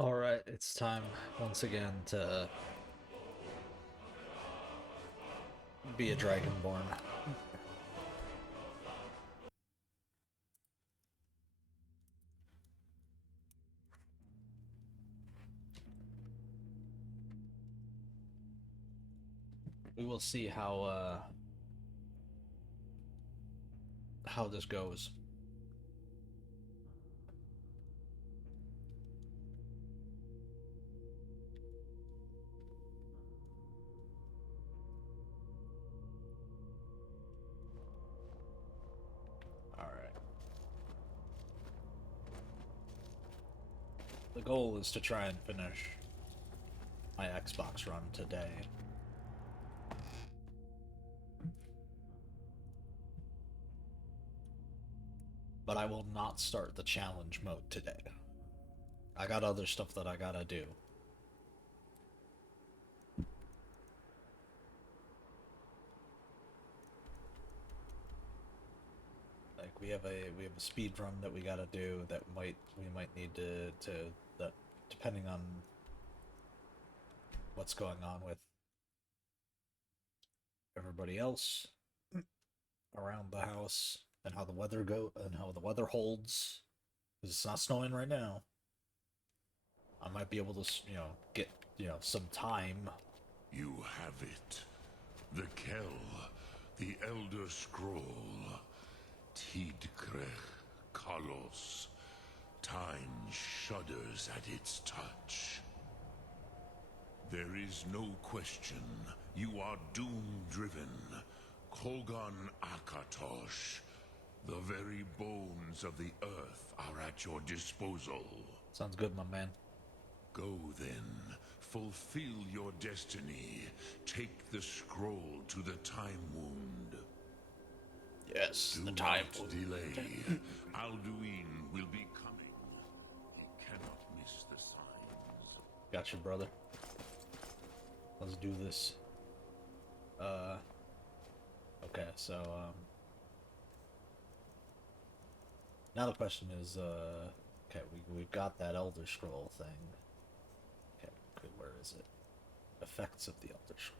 Alright, it's time once again to be a Dragonborn. We will see how this goes. Alright. The goal is to try and finish my Xbox run today. But I will not start the challenge mode today. I got other stuff that I gotta do. Like we have a speed run that we gotta do that we might need to that depending on what's going on with everybody else around the house and how the weather holds. 'Cause it's not snowing right now. I might be able to, get, some time. You have it. The Kell, the Elder Scroll. Tidkrech Kalos. Time shudders at its touch. There is no question. You are doom-driven. Kogan Akatosh. The very bones of the earth are at your disposal. Sounds good, my man. Go then. Fulfill your destiny. Take the scroll to the Time Wound. Yes, the Do time not delay. Alduin will be coming. He cannot miss the signs. Gotcha, brother. Let's do this. Okay, so, now the question is, okay, we've got that Elder Scroll thing. Okay, good, where is it? Effects of the Elder Scroll.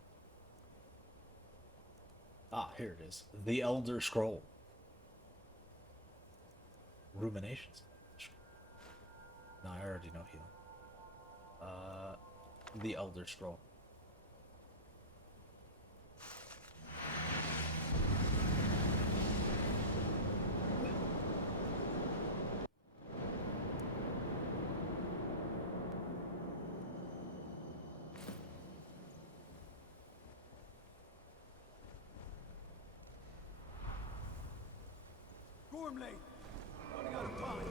Ah, here it is. The Elder Scroll. Ruminations. No, I already know heal. The Elder Scroll. Gormley! Running out of time.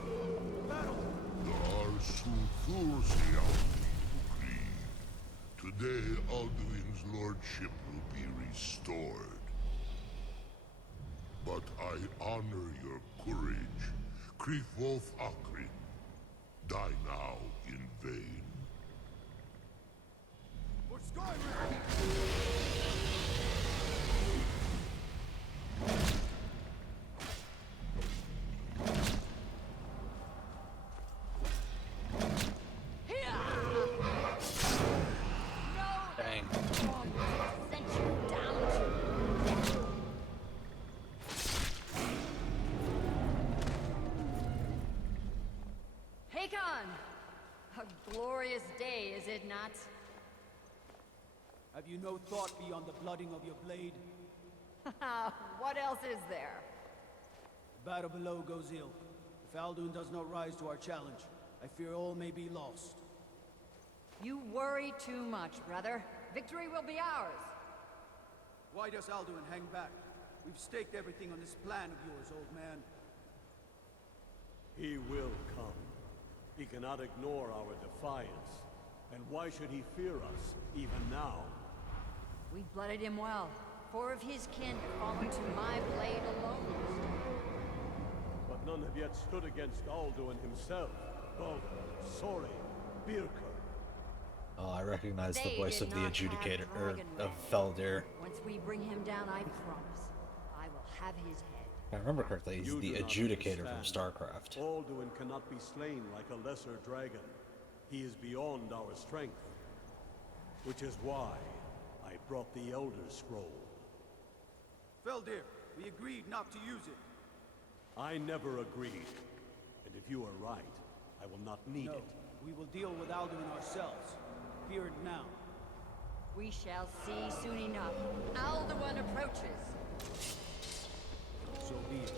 Battle! Today, Alduin's lordship will be restored. But I honor your courage. Krifwolf Akrin. Die now in vain. For Skyrim! Dang. Hakon! A glorious day, is it not? Have you no thought beyond the blooding of your blade? What else is there? The battle below goes ill. If Alduin does not rise to our challenge, I fear all may be lost. You worry too much, brother. Victory will be ours. Why does Alduin hang back? We've staked everything on this plan of yours, old man. He will come. He cannot ignore our defiance. And why should he fear us, even now? We blooded him well. 4 of his kin have fallen to my blade alone. But none have yet stood against Alduin himself. Both Sori, Birka. Oh, I recognize the They voice did of the not adjudicator, have or Dragon of Man. Feldir. Once we bring him down, I promise, I will have his head. If I remember correctly, he's You the do not adjudicator from understand. StarCraft. Alduin cannot be slain like a lesser dragon. He is beyond our strength. Which is why I brought the Elder Scroll. Feldir, we agreed not to use it. I never agreed. And if you are right, I will not need No, it. we will deal with Alduin ourselves. Here and now. We shall see soon enough. Alduin approaches. So be it.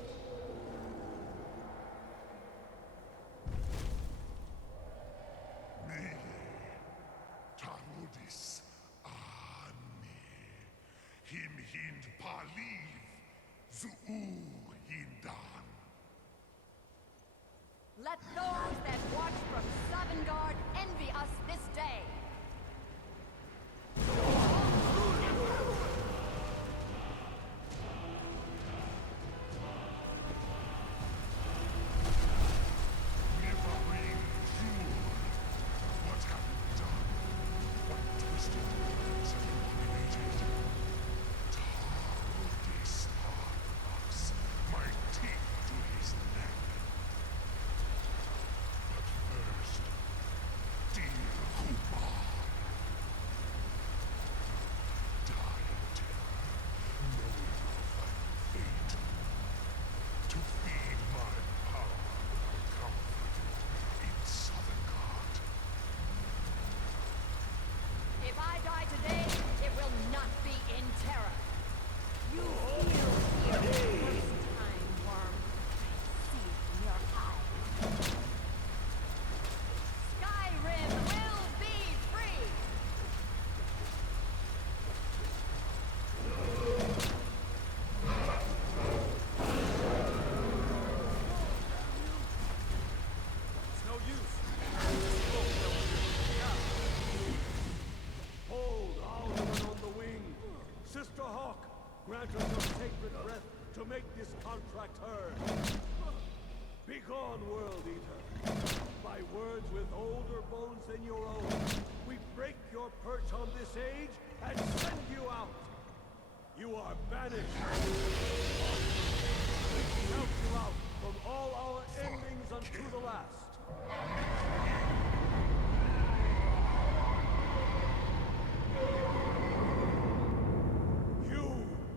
Mele, Tarudis, Ani, Him Hind Paliv, Zuu Hindan. Let those that watch from Sovngarde envy us this day. Never-ring Jewel. What have you done? What twisted words have you created? Tarudis Parvax, my teeth to his neck. But first, dear Humar. Die in terror, knowing your final fate. To feed my power, I comforted in Sovngarde. If I die today, it will not be in terror. You feel fear for the first time, worm. I see it in your eyes. Skyrim will be free! It's no use. Hold Alduin on the wing! Sister Hawk, grant us your sacred breath to make this contract heard. Begone, World Eater! By words with older bones than your own, we break your perch on this age and send you out! You are banished! We count you out from all our endings unto the last! You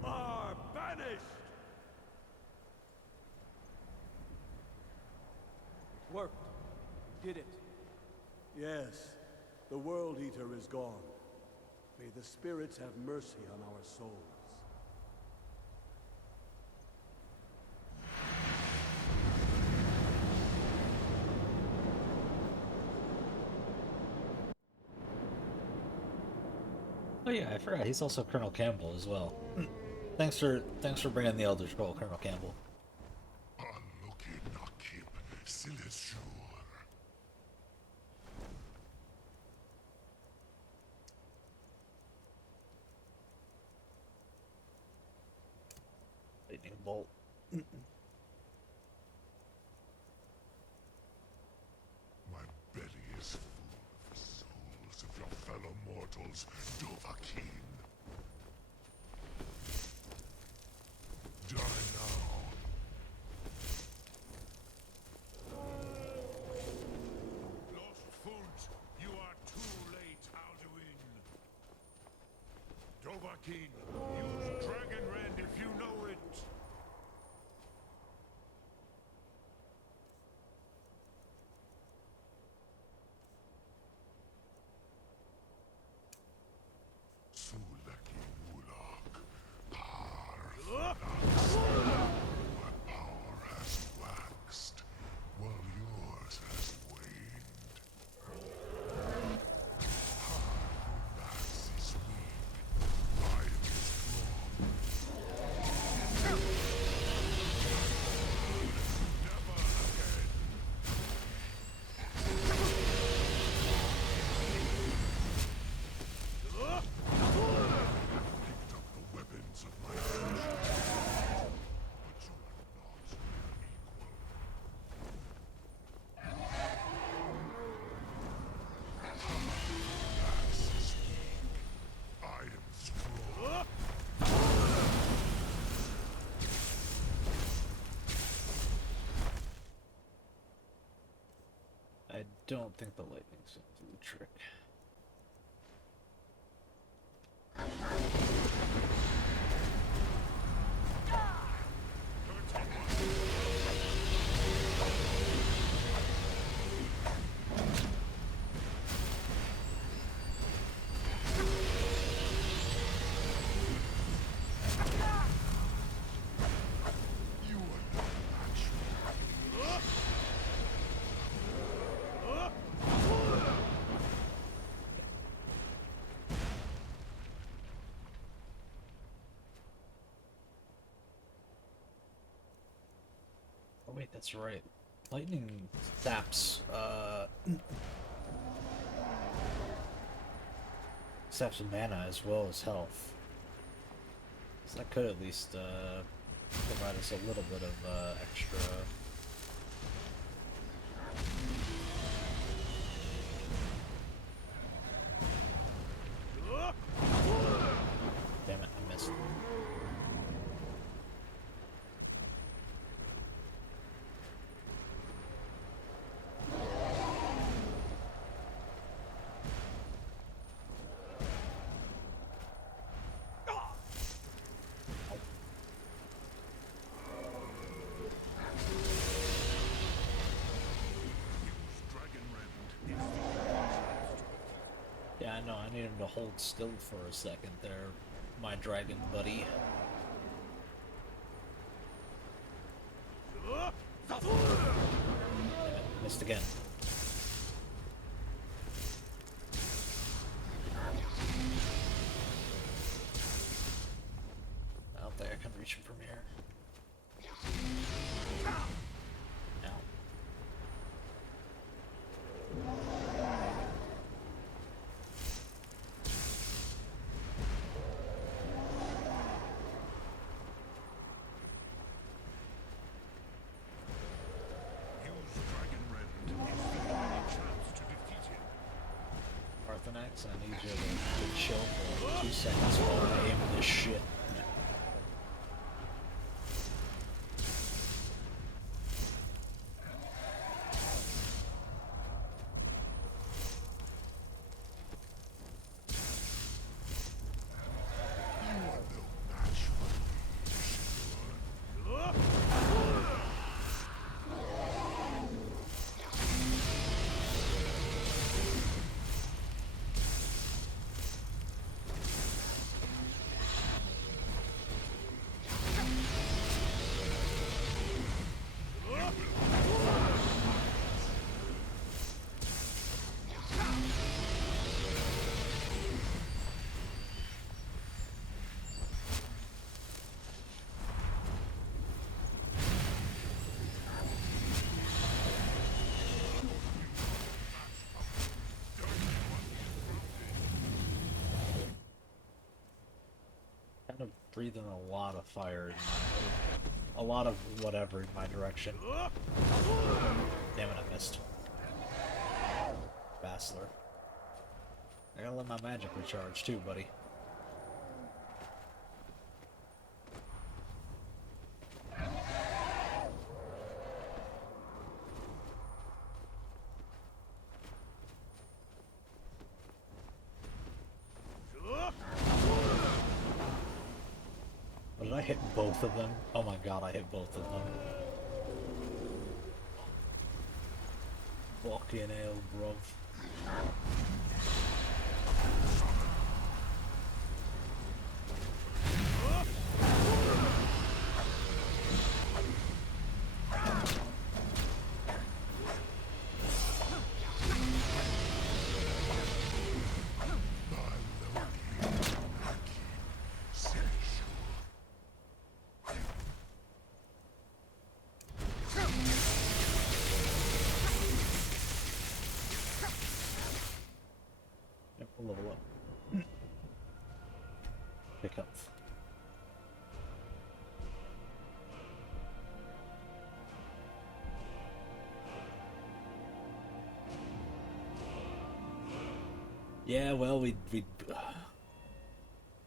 are banished! It worked. We did it. Yes, the World Eater is gone. May the spirits have mercy on our souls. Oh yeah, I forgot. He's also Colonel Campbell as well. Thanks for bringing the Elder Scroll, Colonel Campbell. Aluki Nakib Silesur. Lightning bolt. My belly is full of the souls of your fellow mortals, Dovahkiin. Die now. Lost Foot, you are too late, Alduin. Dovahkiin, use Dragon Rend if you know it. Sulaki Mulak. Parvax. My power has waxed, while yours has waned. Parvax is weak. I am strong. don't think the lightning's gonna do the trick. Oh wait, that's right. Lightning saps, saps mana as well as health. So that could at least, provide us a little bit of, extra... Damn it, I missed. Yeah, I know, I need him to hold still for a second there, my dragon buddy. Damn it, missed again. I don't think I can reach him from here. Ow. Parthenax, I need you to chill for 2 seconds while I aim this shit. Kind of breathing a lot of fire in my... a lot of whatever in my direction. Damn it, I missed. Bastler. I gotta let my magic recharge too, buddy. Did I hit both of them? Oh my god, I hit both of them. Fucking hell, bruv. Yep, we'll level up. Pick up. Yeah, well, we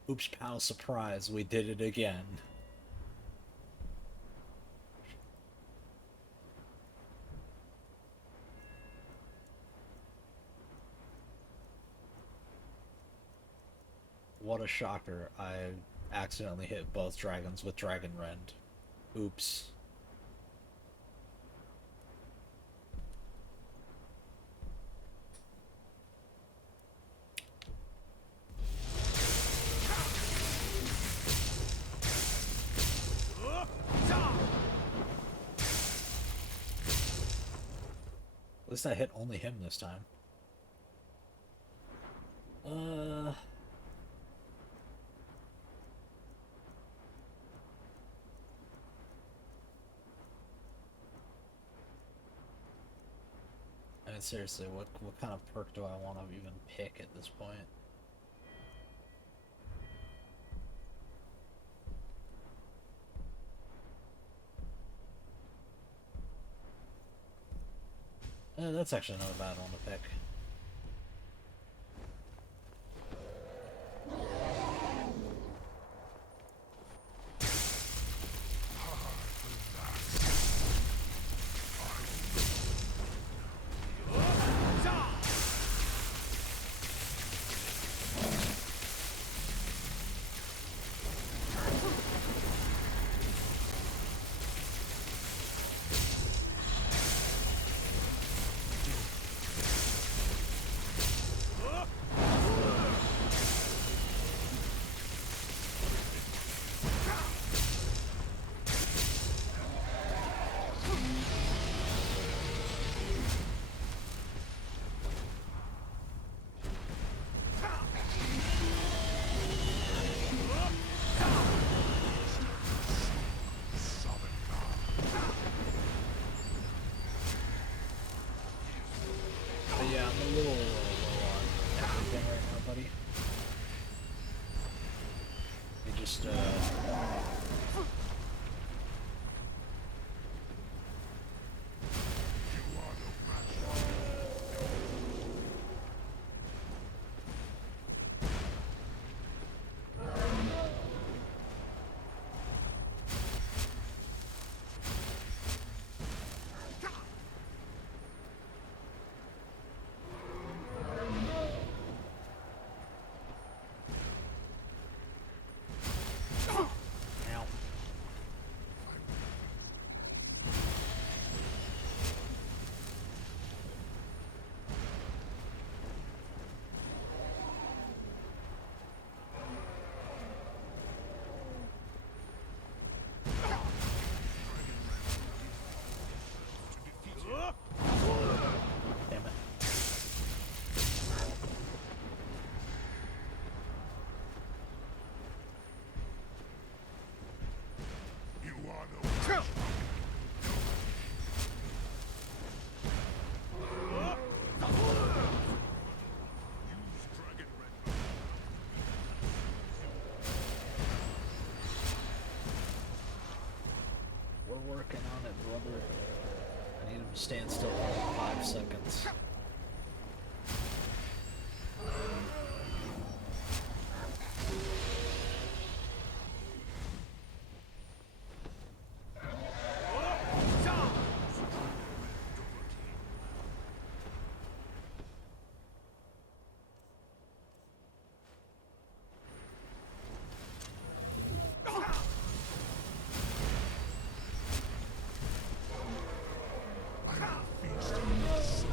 oops, pal, surprise, we did it again. What a shocker. I accidentally hit both dragons with Dragon Rend. Oops. At least I hit only him this time. I mean, seriously, what kind of perk do I want to even pick at this point? That's actually not a bad one to pick. Yeah, I'm a little low on everything right now, buddy. You just, ow. Damn it. You are no match. Use Dragon Rend. We're working on it, brother. I need him to stand still for like 5 seconds. I will feast on your soul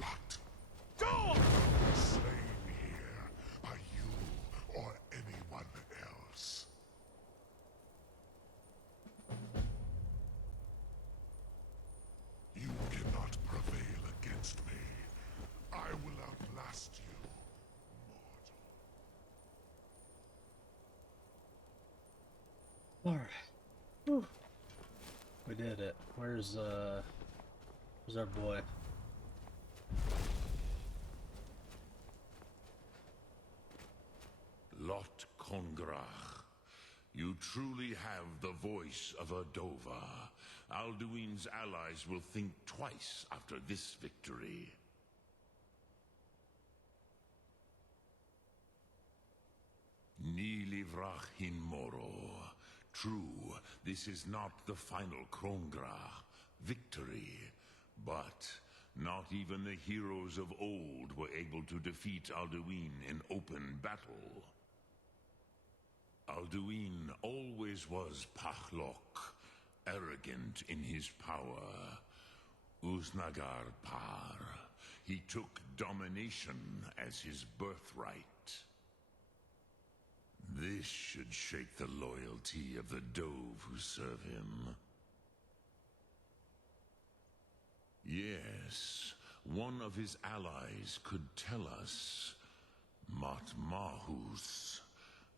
slut. Go! Slain here by you or anyone else. You cannot prevail against me. I will outlast you, mortal. Alright. We did it. Where's our boy? Lot Kongrach, you truly have the voice of a Dova. Alduin's allies will think twice after this victory. Ni livrach hin moro. True, this is not the final Kongrach victory, but not even the heroes of old were able to defeat Alduin in open battle. Alduin always was Pachlok, arrogant in his power. Uznagar Par. He took domination as his birthright. This should shake the loyalty of the Dove who serve him. Yes, one of his allies could tell us Matmahus,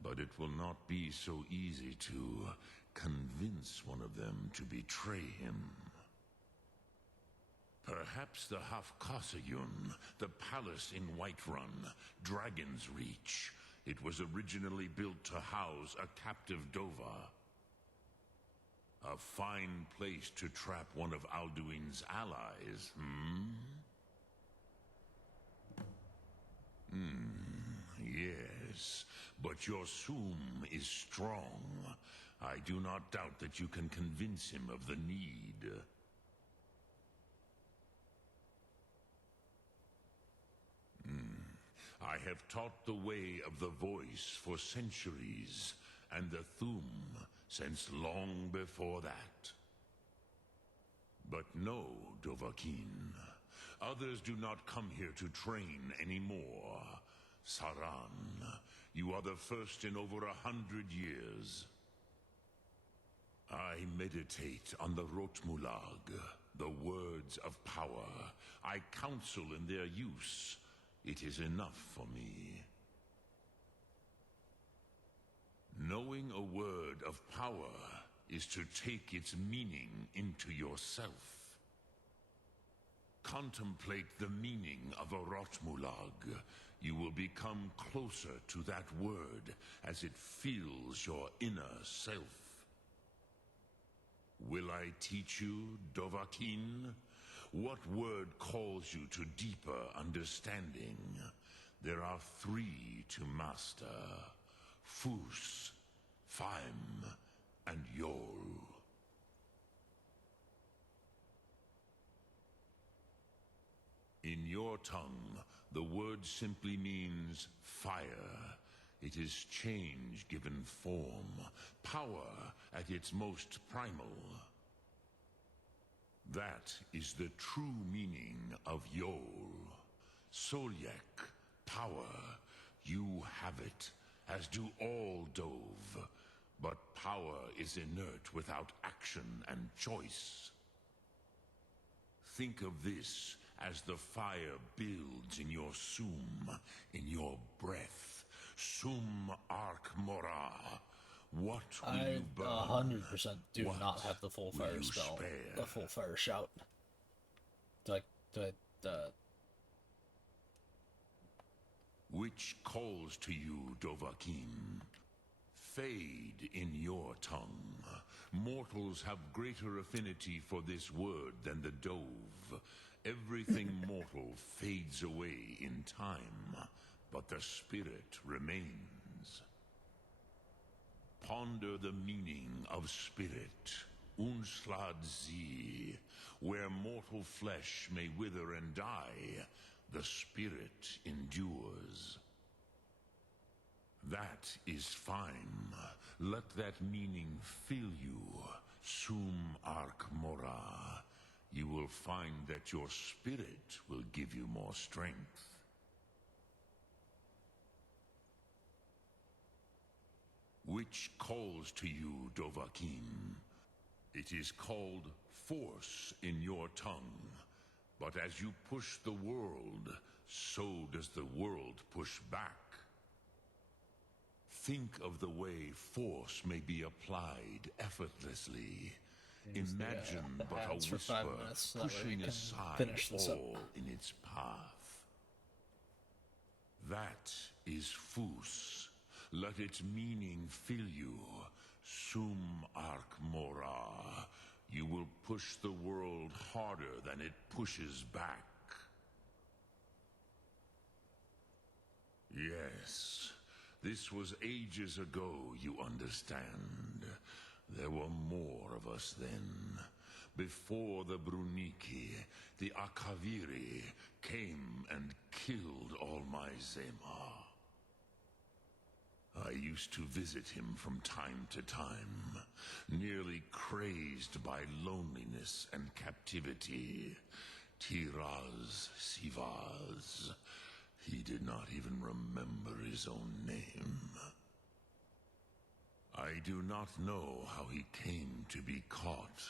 but it will not be so easy to convince one of them to betray him. Perhaps the Hafkasayun, the palace in Whiterun, Dragon's Reach. It was originally built to house a captive Dova. A fine place to trap one of Alduin's allies, yes, but your Sum is strong. I do not doubt that you can convince him of the need. I have taught the way of the voice for centuries, and the Thum since long before that. But no, Dovahkiin. Others do not come here to train anymore. Saran, you are the first in over 100 years. I meditate on the Rotmulag, the words of power. I counsel in their use. It is enough for me. Knowing a word of power is to take its meaning into yourself. Contemplate the meaning of a Rotmulag. You will become closer to that word as it fills your inner self. Will I teach you, Dovahkiin? What word calls you to deeper understanding? There are 3 to master. Fus, Faim, and Yol. In your tongue, the word simply means fire. It is change given form, power at its most primal. That is the true meaning of Yol. Solyek, power. You have it, as do all Dove. But power is inert without action and choice. Think of this as the fire builds in your Sum, in your breath. Sum Ark Mora. What will I you burn? 100% do What not have the full will fire you spell, spare? the full fire shout. Like the Which calls to you, Dovahkiin? Fade in your tongue. Mortals have greater affinity for this word than the Dove. Everything mortal fades away in time, but the spirit remains. Ponder the meaning of spirit, Unslad Zi. Where mortal flesh may wither and die, the spirit endures. That is fine. Let that meaning fill you, Sum Ark Mora. you will find that your spirit will give you more strength. Which calls to you, Dovahkiin? It is called force in your tongue. But as you push the world, so does the world push back. Think of the way force may be applied effortlessly. Use the, Imagine but a ads for 5 whisper minutes, so that way we pushing can aside finish this up. all in its path. That is Fus. Let its meaning fill you. Sum Arc Mora. You will push the world harder than it pushes back. Yes, this was ages ago, you understand. There were more of us then. Before the Bruniki, the Akaviri came and killed all my Zema. I used to visit him from time to time, nearly crazed by loneliness and captivity. Tiraz Sivaz. He did not even remember his own name. I do not know how he came to be caught,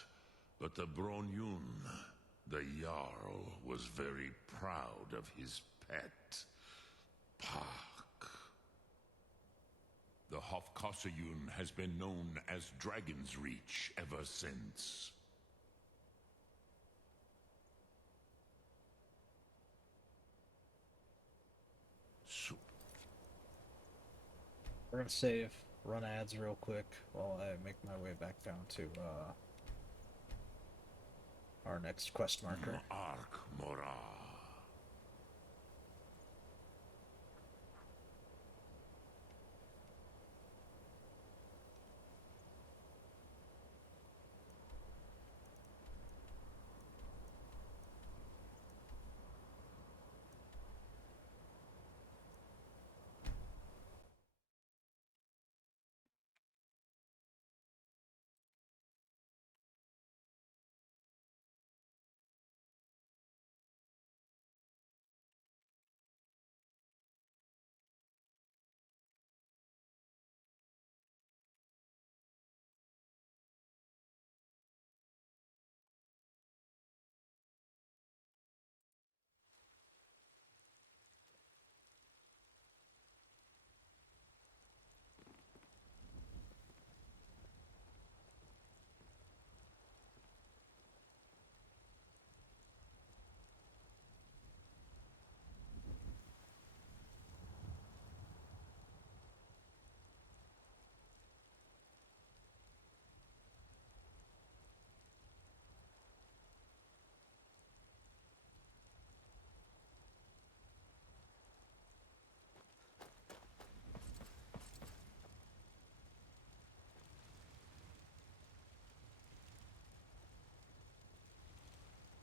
but the Bronyun, the Jarl, was very proud of his pet, Pak. The Hofkossayun has been known as Dragon's Reach ever since. So We're gonna save, run ads real quick while I make my way back down to our next quest marker. Arc Mora.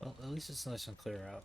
Well, at least it's nice and clear out.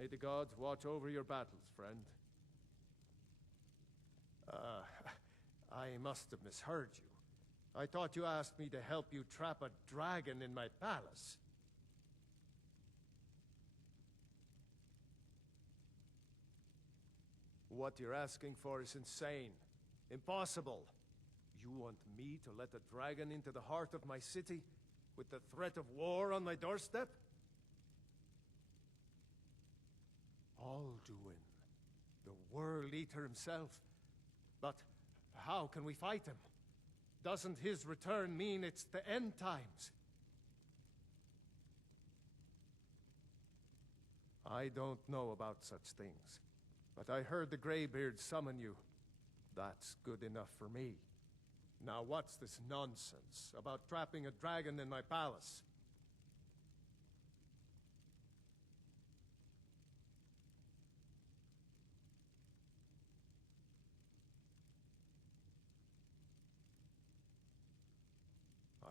May the gods watch over your battles, friend. I must have misheard you. I thought you asked me to help you trap a dragon in my palace. What you're asking for is insane. Impossible. You want me to let a dragon into the heart of my city, with the threat of war on my doorstep? Alduin, the World Eater himself. But how can we fight him? Doesn't his return mean it's the end times? I don't know about such things, but I heard the Greybeard summon you. That's good enough for me. Now what's this nonsense about trapping a dragon in my palace?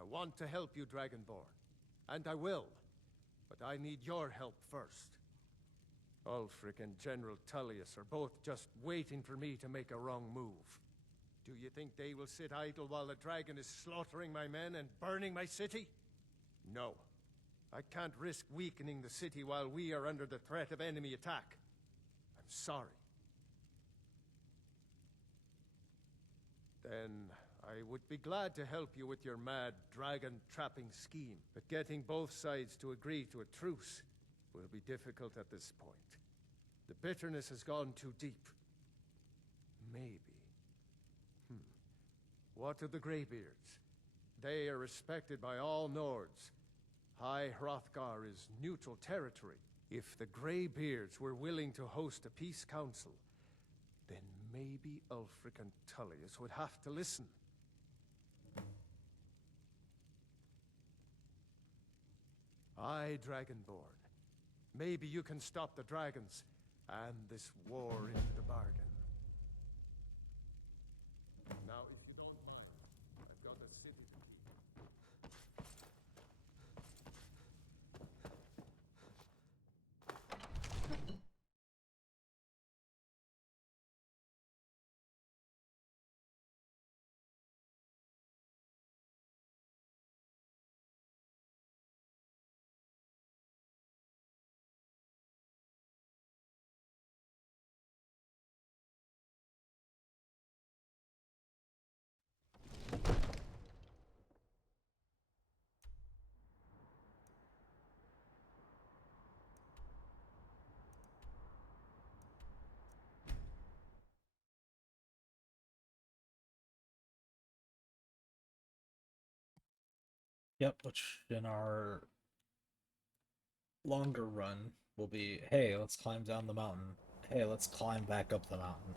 want to help you, Dragonborn. And I will. But I need your help first. Ulfric and General Tullius are both just waiting for me to make a wrong move. Do you think they will sit idle while the dragon is slaughtering my men and burning my city? No. I can't risk weakening the city while we are under the threat of enemy attack. I'm sorry. Then I would be glad to help you with your mad dragon-trapping scheme, but getting both sides to agree to a truce will be difficult at this point. The bitterness has gone too deep. Maybe. What of the Greybeards? They are respected by all Nords. High Hrothgar is neutral territory. If the Greybeards were willing to host a peace council, then maybe Ulfric and Tullius would have to listen. Aye, Dragonborn. Maybe you can stop the dragons, and this war into the bargain. Now, if you don't mind, I've got a city to keep. Yep, which in our longer run will be, hey, let's climb down the mountain. Hey, let's climb back up the mountain.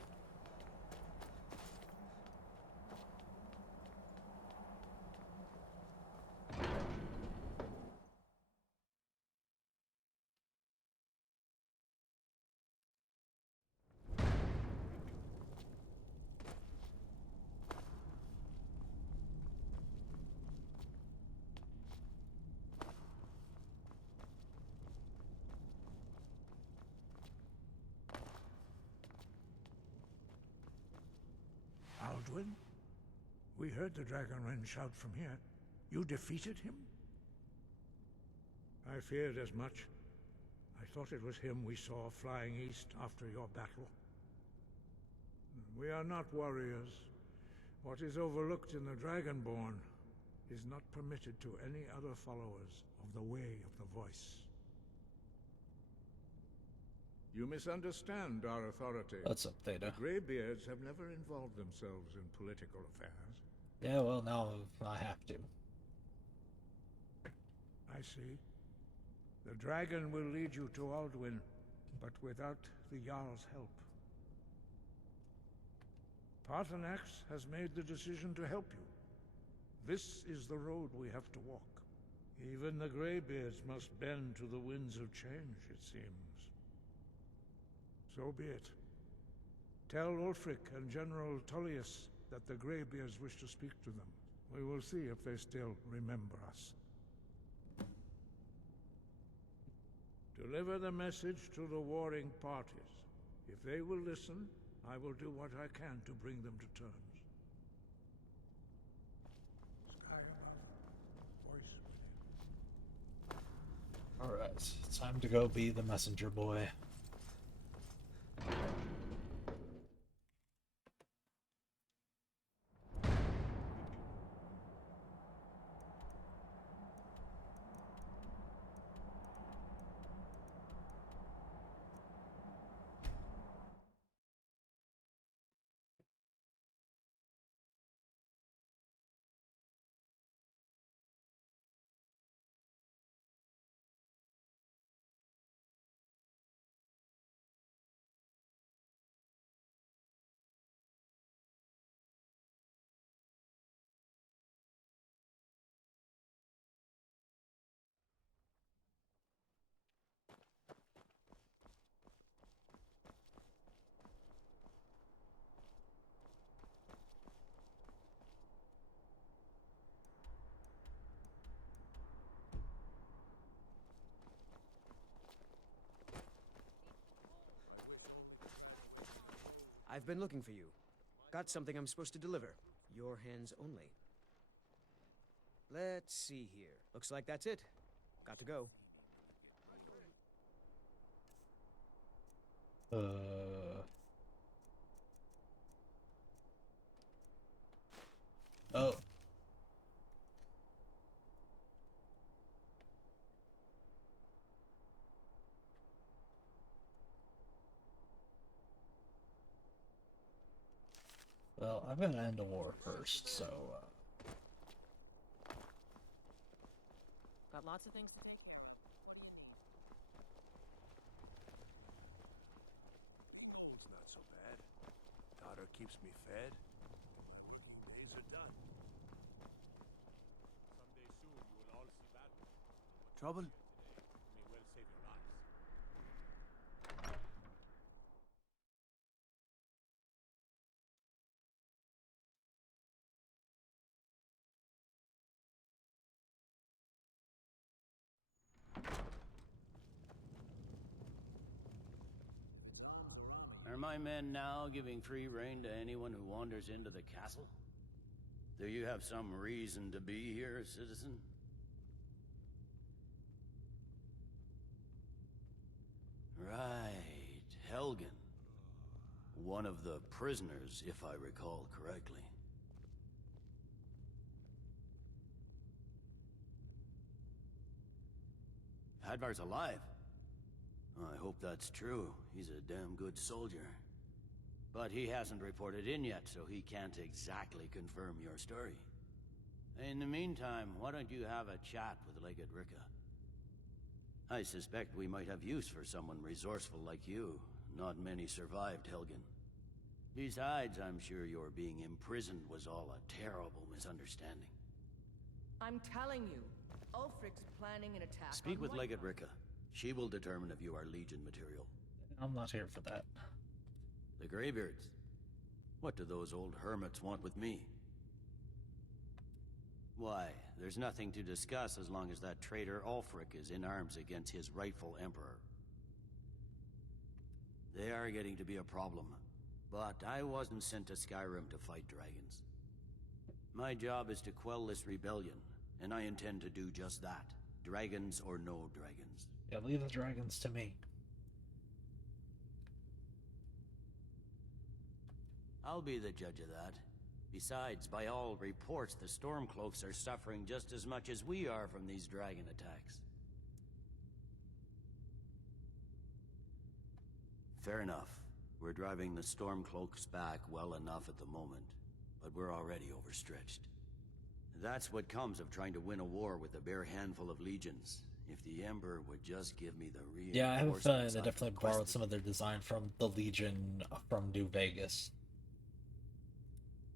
Alduin? We heard the Dragonren shout from here. You defeated him? I feared as much. I thought it was him we saw flying east after your battle. We are not warriors. What is overlooked in the Dragonborn is not permitted to any other followers of the Way of the Voice. You misunderstand our authority. What's up, Theta? The Greybeards have never involved themselves in political affairs. Yeah, well, now I have to. I see. The dragon will lead you to Alduin, but without the Jarl's help. Paarthurnax has made the decision to help you. This is the road we have to walk. Even the Greybeards must bend to the winds of change, it seems. So be it. Tell Ulfric and General Tullius that the Greybeards wish to speak to them. We will see if they still remember us. Deliver the message to the warring parties. If they will listen, I will do what I can to bring them to terms. Skyrim, voice within. Alright, time to go be the messenger boy. I've been looking for you. Got something I'm supposed to deliver. Your hands only. Let's see here. Looks like that's it. Got to go. Oh. Well, I'm gonna end a war first, so, Got lots of things to take care of. Home's not so bad. Daughter keeps me fed. Working days are done. Someday soon you will all see battle. Trouble? May well save your lives. Are my men now giving free rein to anyone who wanders into the castle? Do you have some reason to be here, citizen? Right, Helgen. One of the prisoners, if I recall correctly. Hadvar's alive. I hope that's true. He's a damn good soldier. But he hasn't reported in yet, so he can't exactly confirm your story. In the meantime, why don't you have a chat with Legate Ricka? I suspect we might have use for someone resourceful like you. Not many survived, Helgen. Besides, I'm sure your being imprisoned was all a terrible misunderstanding. I'm telling you, Ulfric's planning an attack. Speak with Legate Ricka. She will determine if you are Legion material. I'm not here for that. The Greybeards. What do those old hermits want with me? Why, there's nothing to discuss as long as that traitor Ulfric is in arms against his rightful emperor. They are getting to be a problem, but I wasn't sent to Skyrim to fight dragons. My job is to quell this rebellion, and I intend to do just that, dragons or no dragons. Yeah, leave the dragons to me. I'll be the judge of that. Besides, by all reports, the Stormcloaks are suffering just as much as we are from these dragon attacks. Fair enough. We're driving the Stormcloaks back well enough at the moment, but we're already overstretched. That's what comes of trying to win a war with a bare handful of legions. If the Emperor would just give me the reinforcements... Yeah, I have a feeling they I've definitely requested. borrowed some of their design from the Legion from New Vegas.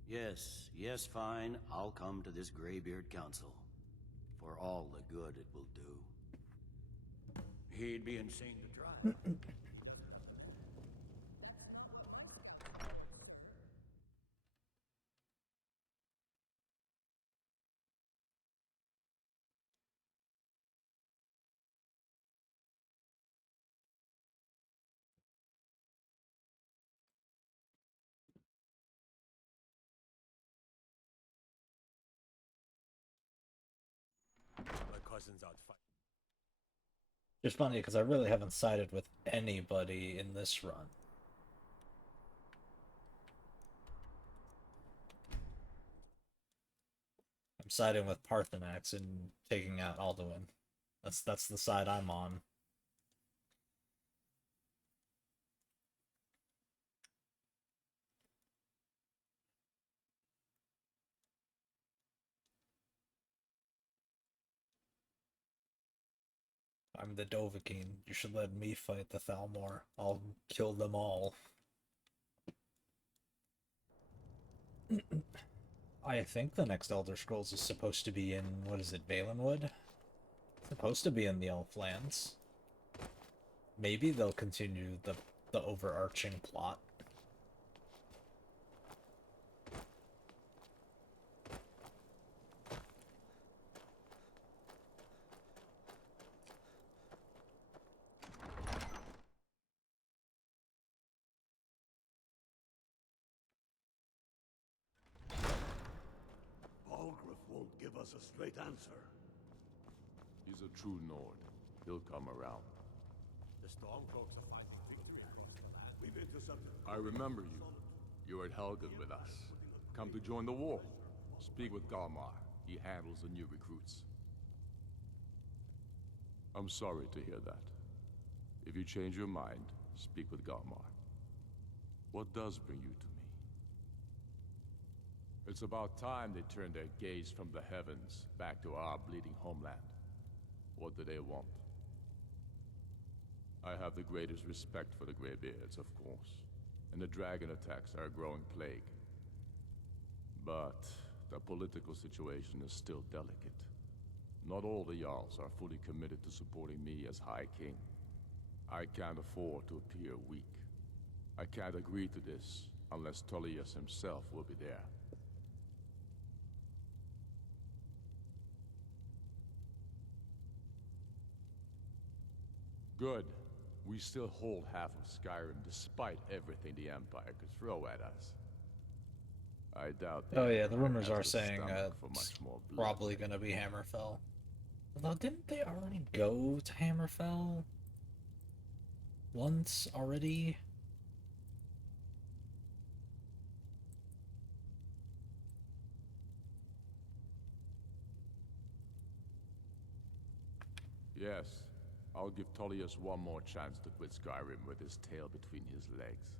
Yes, fine. I'll come to this Greybeard Council. For all the good it will do. He'd be insane to try. My cousin's out fighting. It's funny because I really haven't sided with anybody in this run. I'm siding with Parthenax and taking out Alduin. That's the side I'm on. I'm the Dovahkiin. You should let me fight the Thalmor. I'll kill them all. I think the next Elder Scrolls is supposed to be in, what is it, Valenwood? Supposed to be in the Elflands. Maybe they'll continue the overarching plot. us a straight answer. He's a true Nord. He'll come around. The Stormcloaks are fighting victory across the land. We've intercepted... I remember you. You were at Helgen with us. Come to join the war. Speak with Galmar. He handles the new recruits. I'm sorry to hear that. If you change your mind, speak with Galmar. What does bring you to me? It's about time they turned their gaze from the heavens back to our bleeding homeland. What do they want? I have the greatest respect for the Greybeards, of course, and the dragon attacks are a growing plague. But the political situation is still delicate. Not all the Jarls are fully committed to supporting me as High King. I can't afford to appear weak. I can't agree to this unless Tullius himself will be there. Good. We still hold half of Skyrim despite everything the Empire could throw at us. I doubt. Oh yeah, the rumors has are the saying stomach for it's much more blood. probably gonna be Hammerfell. Although, didn't they already go to Hammerfell once already? Yes. I'll give Tullius one more chance to quit Skyrim with his tail between his legs.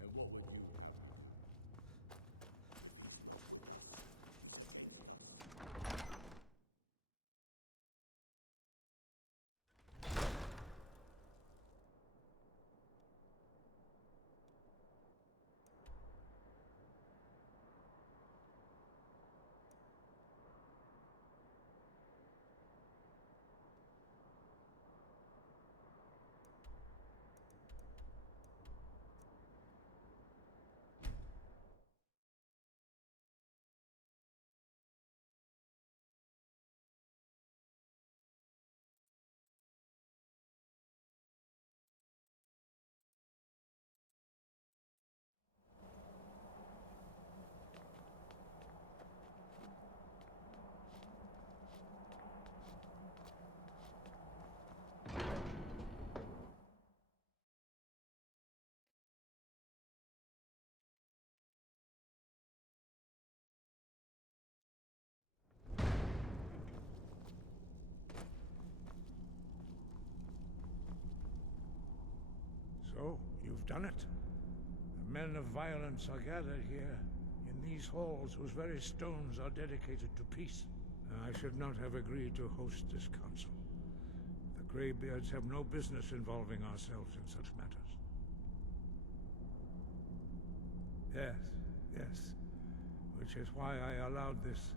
And what would you do? So, you've done it. The men of violence are gathered here, in these halls whose very stones are dedicated to peace. I should not have agreed to host this council. The Greybeards have no business involving ourselves in such matters. Yes. Which is why I allowed this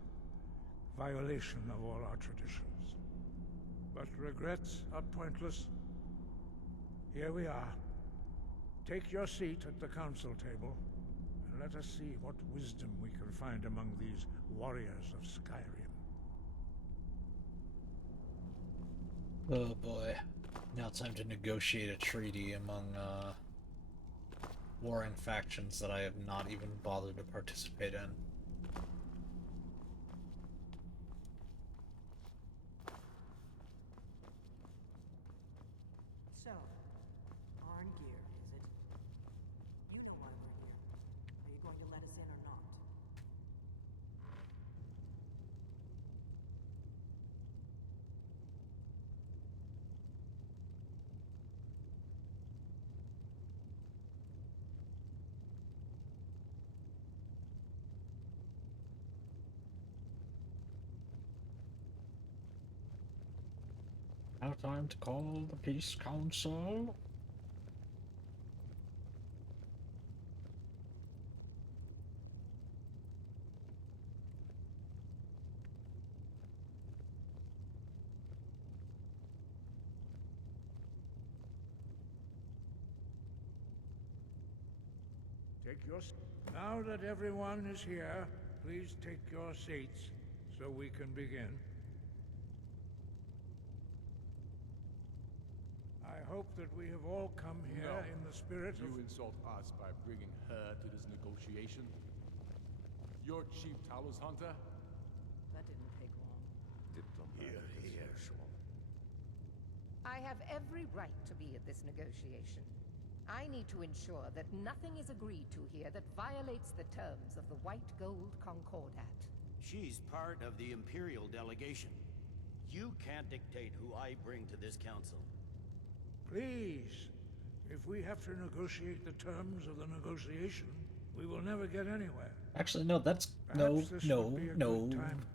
violation of all our traditions. But regrets are pointless. Here we are. Take your seat at the council table, and let us see what wisdom we can find among these warriors of Skyrim. Oh boy. Now it's time to negotiate a treaty among, warring factions that I have not even bothered to participate in. So, Arngeir, is it? You know why we're here. Are you going to let us in or not? Now time to call the Peace Council. Now that everyone is here, please take your seats so we can begin. I hope that we have all come here in the spirit of... You insult us by bringing her to this negotiation? You're Chief Talos Hunter? That didn't take long. Diplomatic as usual. I have every right to be at this negotiation. I need to ensure that nothing is agreed to here that violates the terms of the White Gold Concordat. She's part of the Imperial delegation. You can't dictate who I bring to this council. Please, if we have to negotiate the terms of the negotiation, we will never get anywhere. Actually, no, that's no,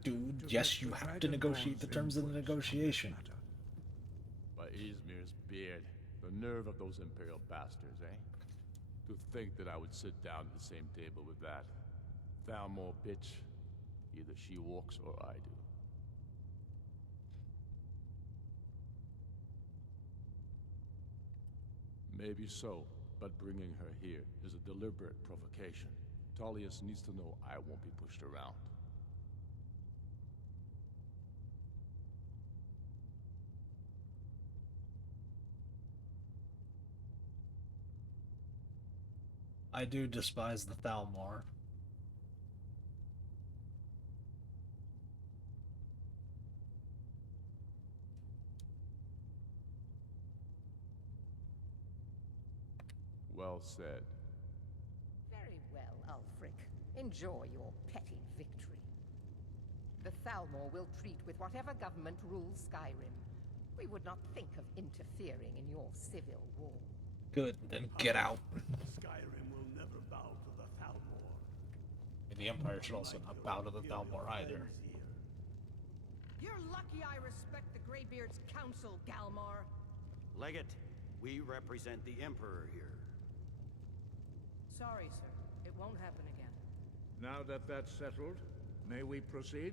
dude. Yes, you have to negotiate the terms of the negotiation. By Izmir's beard, the nerve of those Imperial bastards, eh? To think that I would sit down at the same table with that Thalmor bitch. Either she walks or I do. Maybe so, but bringing her here is a deliberate provocation. Tullius needs to know I won't be pushed around. I do despise the Thalmor. Well said. Very well, Ulfric. Enjoy your petty victory. The Thalmor will treat with whatever government rules Skyrim. We would not think of interfering in your civil war. Good, then get out. Skyrim will never bow to the Thalmor. And the Empire should also not bow to the Thalmor either. You're lucky I respect the Greybeard's counsel, Galmar. Legate, we represent the Emperor here. Sorry, sir. It won't happen again. Now that that's settled, may we proceed?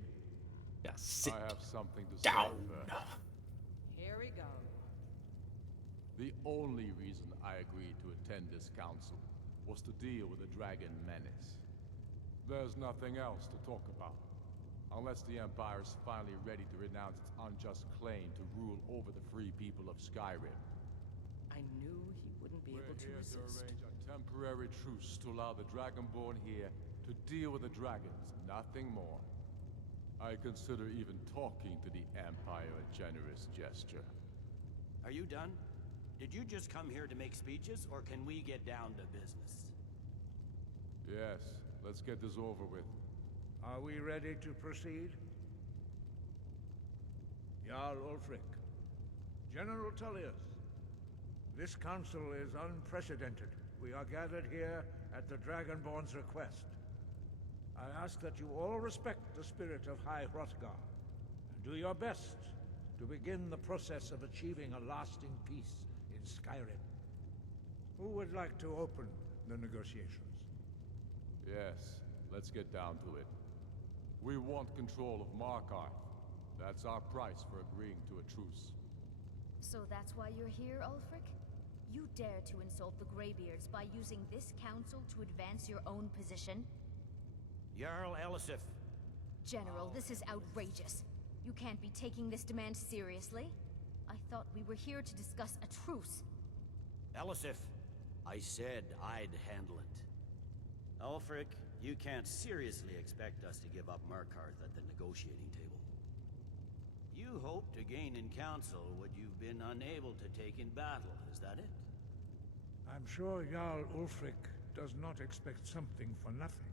Yeah, sit I have something to down. say. Here we go. The only reason I agreed to attend this council was to deal with the dragon menace. There's nothing else to talk about. Unless the Empire is finally ready to renounce its unjust claim to rule over the free people of Skyrim. I knew he wouldn't be able to resist. We're here to arrange a temporary truce to allow the Dragonborn here to deal with the dragons, nothing more. I consider even talking to the Empire a generous gesture. Are you done? Did you just come here to make speeches, or can we get down to business? Yes, let's get this over with. Are we ready to proceed? Jarl Ulfric, General Tullius, this council is unprecedented. We are gathered here at the Dragonborn's request. I ask that you all respect the spirit of High Hrothgar, and do your best to begin the process of achieving a lasting peace in Skyrim. Who would like to open the negotiations? Yes, let's get down to it. We want control of Markarth. That's our price for agreeing to a truce. So that's why you're here, Ulfric? You dare to insult the Greybeards by using this council to advance your own position? Jarl Elisif. General, this is outrageous. You can't be taking this demand seriously. I thought we were here to discuss a truce. Elisif, I said I'd handle it. Ulfric, you can't seriously expect us to give up Markarth at the negotiating table. You hope to gain in council what you've been unable to take in battle, is that it? I'm sure Jarl Ulfric does not expect something for nothing.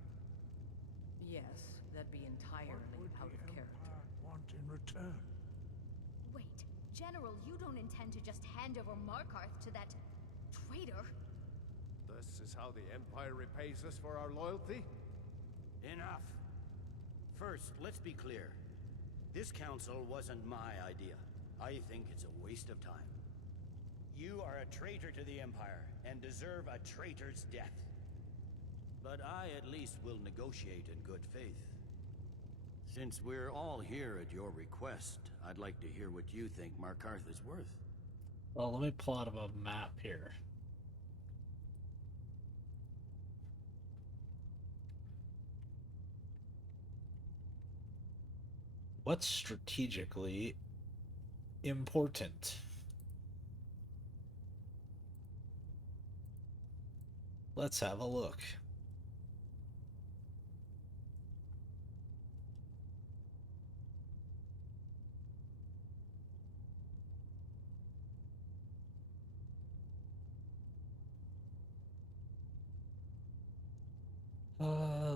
Yes, that'd be entirely out of character. Want in return? Wait, General, you don't intend to just hand over Markarth to that traitor? This is how the Empire repays us for our loyalty? Enough. First, let's be clear. This council wasn't my idea. I think it's a waste of time. You are a traitor to the Empire, and deserve a traitor's death. But I at least will negotiate in good faith. Since we're all here at your request, I'd like to hear what you think Markarth is worth. Well, let me plot up a map here. What's strategically important? Let's have a look.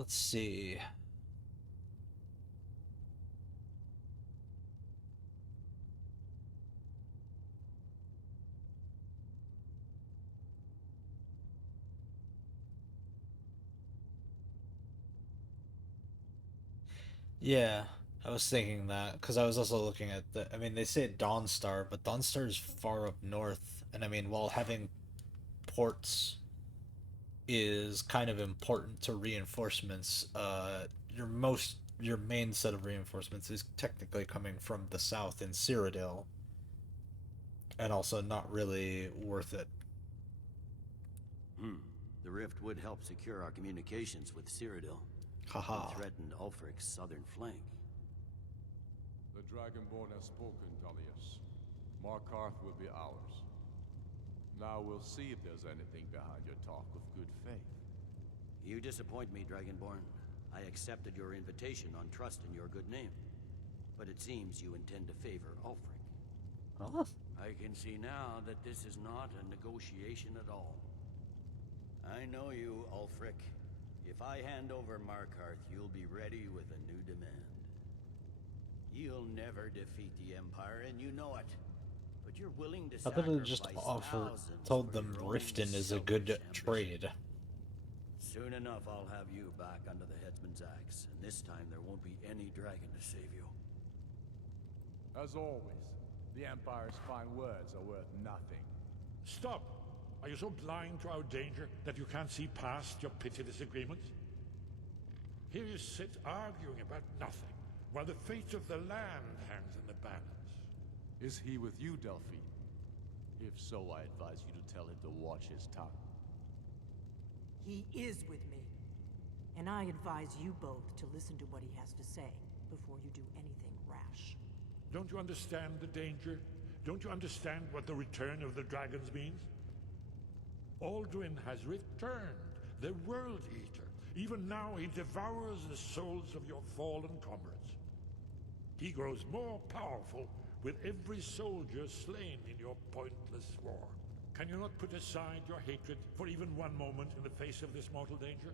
let's see. Yeah, I was thinking that because I was also looking at the. I mean, they say Dawnstar, but Dawnstar is far up north, and I mean, while having ports is kind of important to reinforcements, your main set of reinforcements is technically coming from the south in Cyrodiil, and also not really worth it. The rift would help secure our communications with Cyrodiil. Haha. And threatened Ulfric's southern flank. The Dragonborn has spoken, Tullius. Markarth will be ours. Now we'll see if there's anything behind your talk of good faith. You disappoint me, Dragonborn. I accepted your invitation on trust in your good name. But it seems you intend to favor Ulfric. Oh. I can see now that this is not a negotiation at all. I know you, Ulfric. If I hand over Markarth, you'll be ready with a new demand. You'll never defeat the Empire, and you know it. But you're willing to I thought it just told them Riften is a good trade. Soon enough, I'll have you back under the headsman's axe, and this time there won't be any dragon to save you. As always, the Empire's fine words are worth nothing. Stop! Are you so blind to our danger that you can't see past your petty disagreements? Here you sit arguing about nothing, while the fate of the land hangs in the balance. Is he with you, Delphine? If so, I advise you to tell him to watch his tongue. He is with me. And I advise you both to listen to what he has to say before you do anything rash. Don't you understand the danger? Don't you understand what the return of the dragons means? Alduin has returned, the World Eater. Even now he devours the souls of your fallen comrades. He grows more powerful with every soldier slain in your pointless war. Can you not put aside your hatred for even one moment in the face of this mortal danger?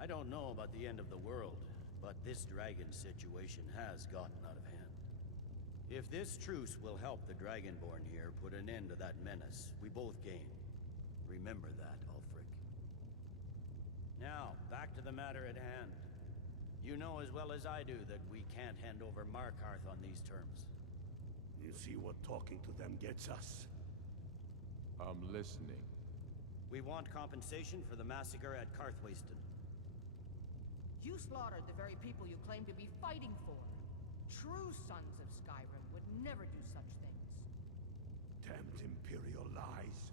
I don't know about the end of the world, but this dragon situation has gotten out of hand. If this truce will help the Dragonborn here put an end to that menace, we both gain. Remember that, Ulfric. Now, back to the matter at hand. You know as well as I do that we can't hand over Markarth on these terms. You see what talking to them gets us? I'm listening. We want compensation for the massacre at Karthwasten. You slaughtered the very people you claim to be fighting for. True sons of Skyrim would never do such things. Damned Imperial lies.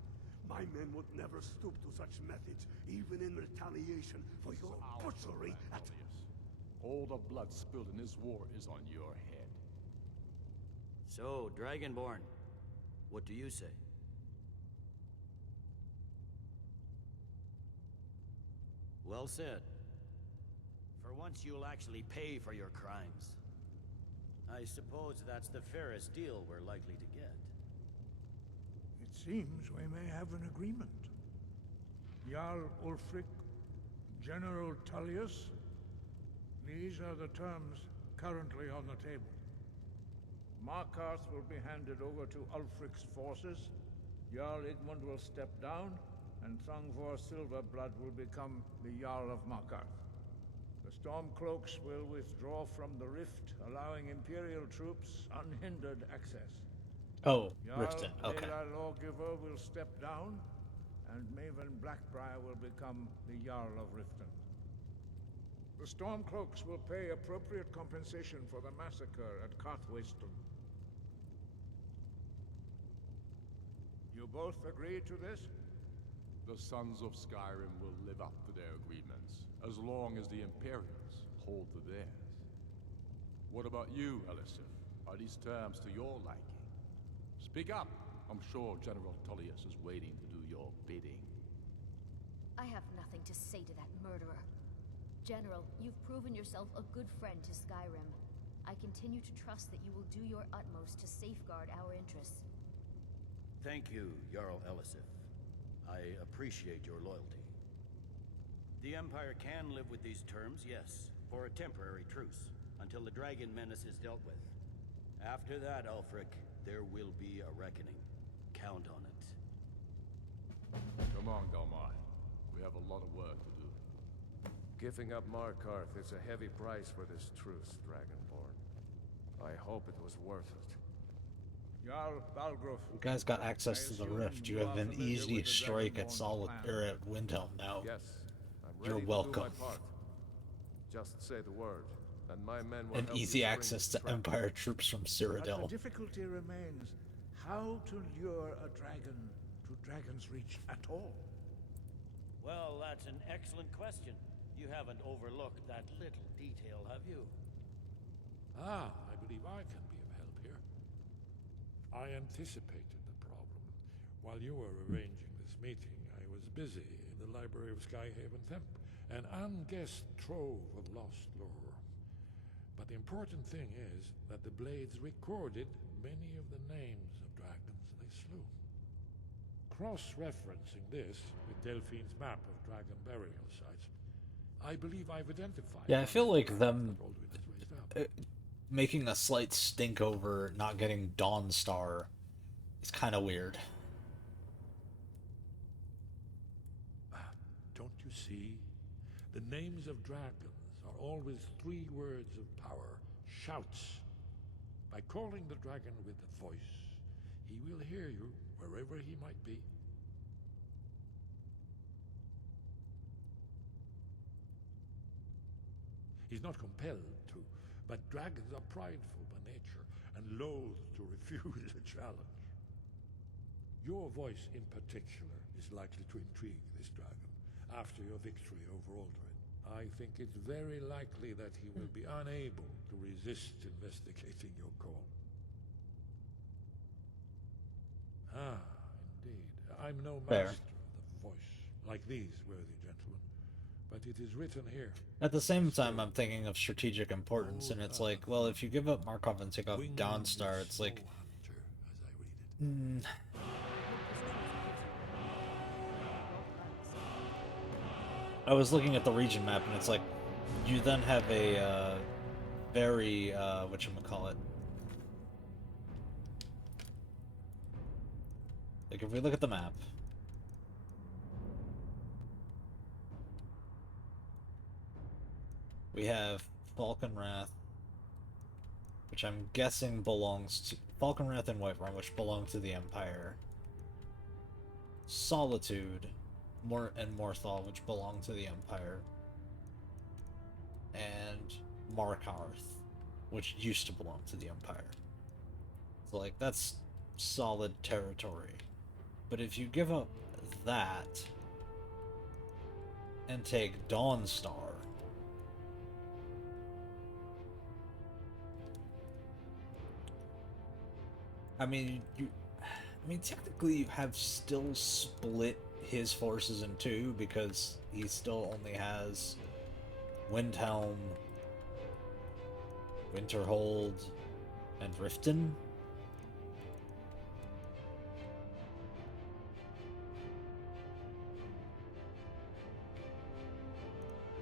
My men would never stoop to such methods, even in retaliation for your butchery at... All the blood spilled in this war is on your head. So, Dragonborn, what do you say? Well said. For once you'll actually pay for your crimes. I suppose that's the fairest deal we're likely to get. It seems we may have an agreement. Jarl Ulfric, General Tullius, these are the terms currently on the table. Markarth will be handed over to Ulfric's forces, Jarl Igmund will step down, and Thongvor Silverblood will become the Jarl of Markarth. The Stormcloaks will withdraw from the rift, allowing Imperial troops unhindered access. Oh, Jarl Riften, okay. Bela Lawgiver will step down, and Maven Blackbriar will become the Jarl of Riften. The Stormcloaks will pay appropriate compensation for the massacre at Karthwasten. You both agree to this? The Sons of Skyrim will live up to their agreements, as long as the Imperials hold to theirs. What about you, Elisif? Are these terms to your liking? Speak up! I'm sure General Tullius is waiting to do your bidding. I have nothing to say to that murderer. General, you've proven yourself a good friend to Skyrim. I continue to trust that you will do your utmost to safeguard our interests. Thank you, Jarl Elisif. I appreciate your loyalty. The Empire can live with these terms, yes, for a temporary truce, until the dragon menace is dealt with. After that, Ulfric, there will be a reckoning. Count on it. Come on, Galmar. We have a lot of work to do. Giving up Markarth is a heavy price for this truce, Dragonborn. I hope it was worth it. Jarl Balgruuf. You guys got access to the rift. You have an easy strike at at Windhelm now. Yes, I'm You're ready welcome. to do my part. Just say the word, and my men will And help you easy spring access the to trap. Empire troops from But Cyrodiil. the difficulty remains how to lure a dragon to Dragon's Reach at all. Well, that's an excellent question. You haven't overlooked that little detail, have you? Ah, I believe I can be of help here. I anticipated the problem. While you were arranging this meeting, I was busy in the library of Skyhaven Temp, an unguessed trove of lost lore. But the important thing is that the Blades recorded many of the names of dragons they slew. Cross-referencing this with Delphine's map of dragon burial sites, I believe I've identified... Yeah, I feel like them Alduin has raised up. making a slight stink over not getting Dawnstar is kind of weird. Don't you see? The names of dragons are always 3 words of power, shouts. By calling the dragon with a voice, he will hear you wherever he might be. He's not compelled to, but dragons are prideful by nature and loath to refuse a challenge. Your voice in particular is likely to intrigue this dragon after your victory over Alduin. I think it's very likely that he will be unable to resist investigating your call. Ah, indeed. I'm no Fair. master of the voice, like these worthy gentlemen, but it is written here. At the same time, I'm thinking of strategic importance, and it's like, well, if you give up Markov and take off Winged Dawnstar, it's like... Hunter, as I read it. I was looking at the region map, and it's like, you then have a very, whatchamacallit. Like, if we look at the map, we have Falconwrath, which I'm guessing belongs to... Falconwrath and Whiterun, which belong to the Empire. Solitude, and Morthal, which belong to the Empire. And Markarth, which used to belong to the Empire. So, like, that's solid territory. But if you give up that and take Dawnstar, I mean, technically you have still split his forces in two, because he still only has Windhelm, Winterhold, and Riften.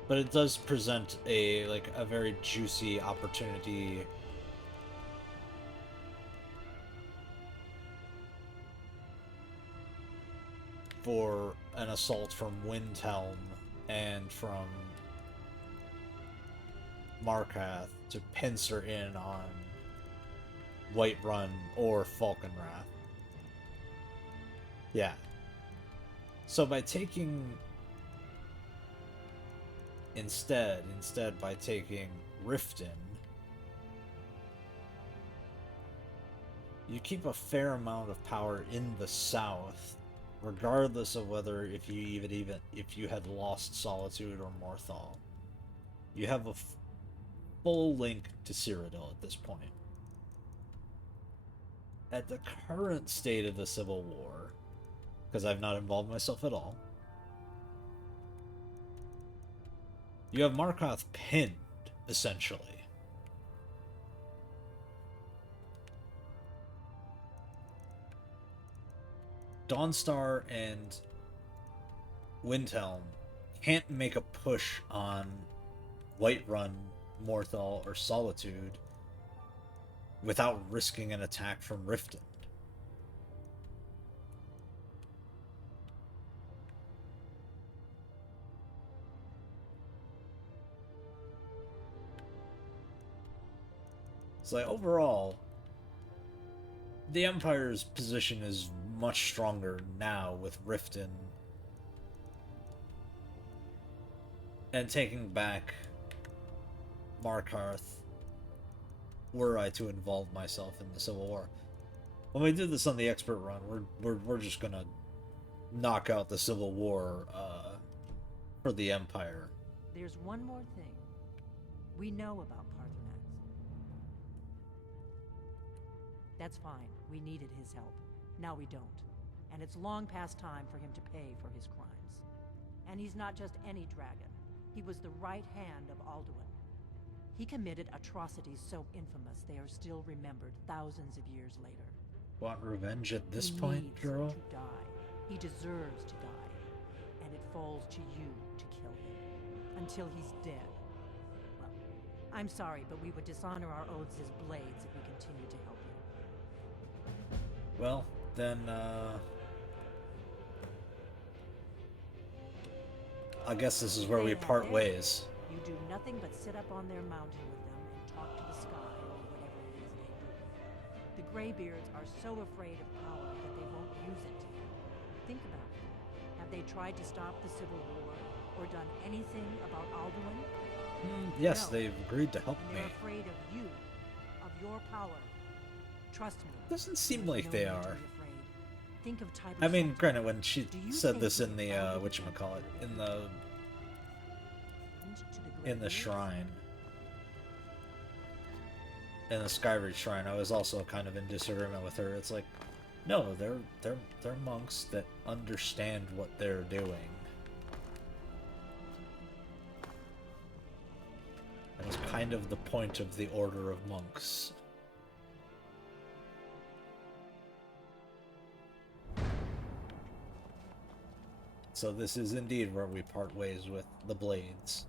But it does present a very juicy opportunity for an assault from Windhelm and from Markarth to pincer in on Whiterun or Falconwrath. Yeah. So by taking instead by taking Riften, you keep a fair amount of power in the south, regardless of whether if you had lost Solitude or Morthal. You have a full link to Cyrodiil at this point. At the current state of the Civil War, because I've not involved myself at all, you have Markarth pinned, essentially. Dawnstar and Windhelm can't make a push on Whiterun, Morthal, or Solitude without risking an attack from Riften. So like, overall, the Empire's position is much stronger now with Riften and taking back Markarth were I to involve myself in the Civil War. When we do this on the expert run, we're just gonna knock out the Civil War for the Empire. There's one more thing. We know about Paarthurnax. That's fine. We needed his help. Now we don't. And it's long past time for him to pay for his crimes. And he's not just any dragon. He was the right hand of Alduin. He committed atrocities so infamous they are still remembered thousands of years later. Want revenge at this He point, needs girl? to die. He deserves to die. And it falls to you to kill him. Until he's dead. Well, I'm sorry, but we would dishonor our oaths as blades if we continue to help you. Well, then, I guess this is where we part ways. You do nothing but sit up on their mountain with them and talk to the sky or whatever it is they do. The Greybeards are so afraid of power that they won't use it. Think about it. Have they tried to stop the Civil War or done anything about Alduin? Yes, No. they've agreed to help And me. they're afraid of you, of your power. Trust me. Doesn't seem like No they need to are. be afraid. Think of Tiber I mean, Shelter. granted, when she Do you said think this we in the, can whatchamacallit, in the the shrine. In the Skyrim shrine, I was also kind of in disagreement with her. It's like, no, they're monks that understand what they're doing. That was kind of the point of the Order of Monks. So this is indeed where we part ways with the Blades.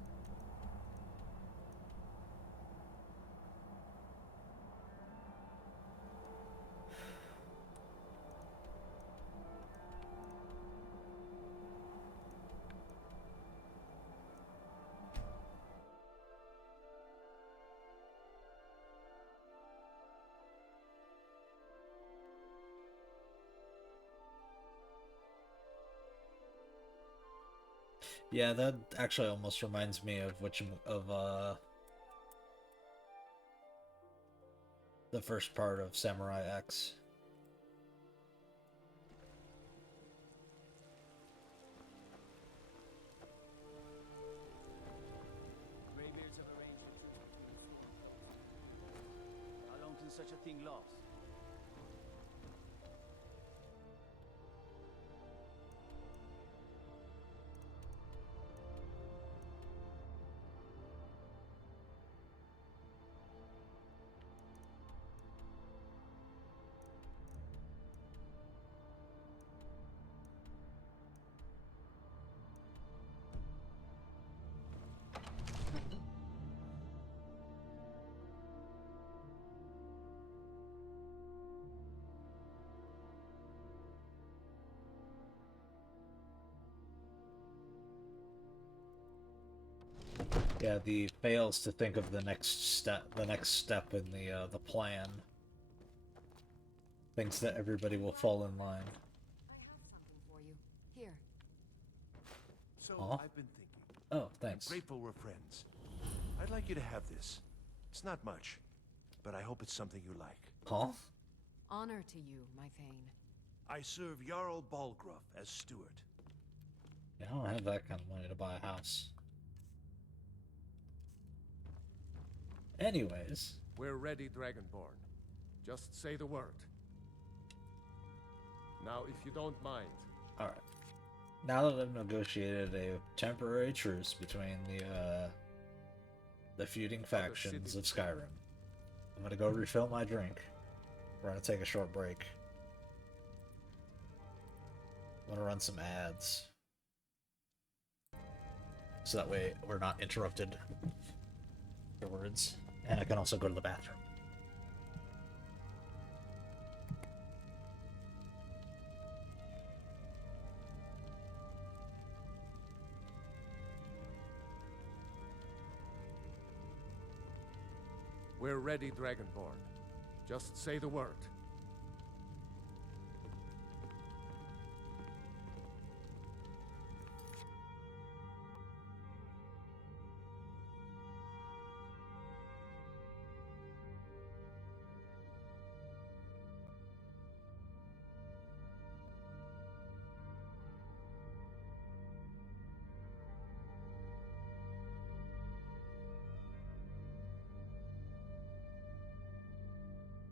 Yeah, that actually almost reminds me of the first part of Samurai X. Greybeards have arranged a truce. How long can such a thing last? Yeah, the fails to think of the next step in the plan. Thinks that everybody will fall in line. I have something for you. Here. So, Aw. I've been thinking. Oh, thanks. I'm grateful we're friends. I'd like you to have this. It's not much, but I hope it's something you like. Huh? Honor to you, my Thane. I serve Jarl Balgruuf as steward. Yeah, I don't have that kind of money to buy a house. Anyways. We're ready, Dragonborn. Just say the word. Now, if you don't mind. Alright. Now that I've negotiated a temporary truce between the feuding factions of Skyrim, I'm gonna go refill my drink. We're gonna take a short break. I'm gonna run some ads. So that way we're not interrupted afterwards. And I can also go to the bathroom. We're ready, Dragonborn. Just say the word.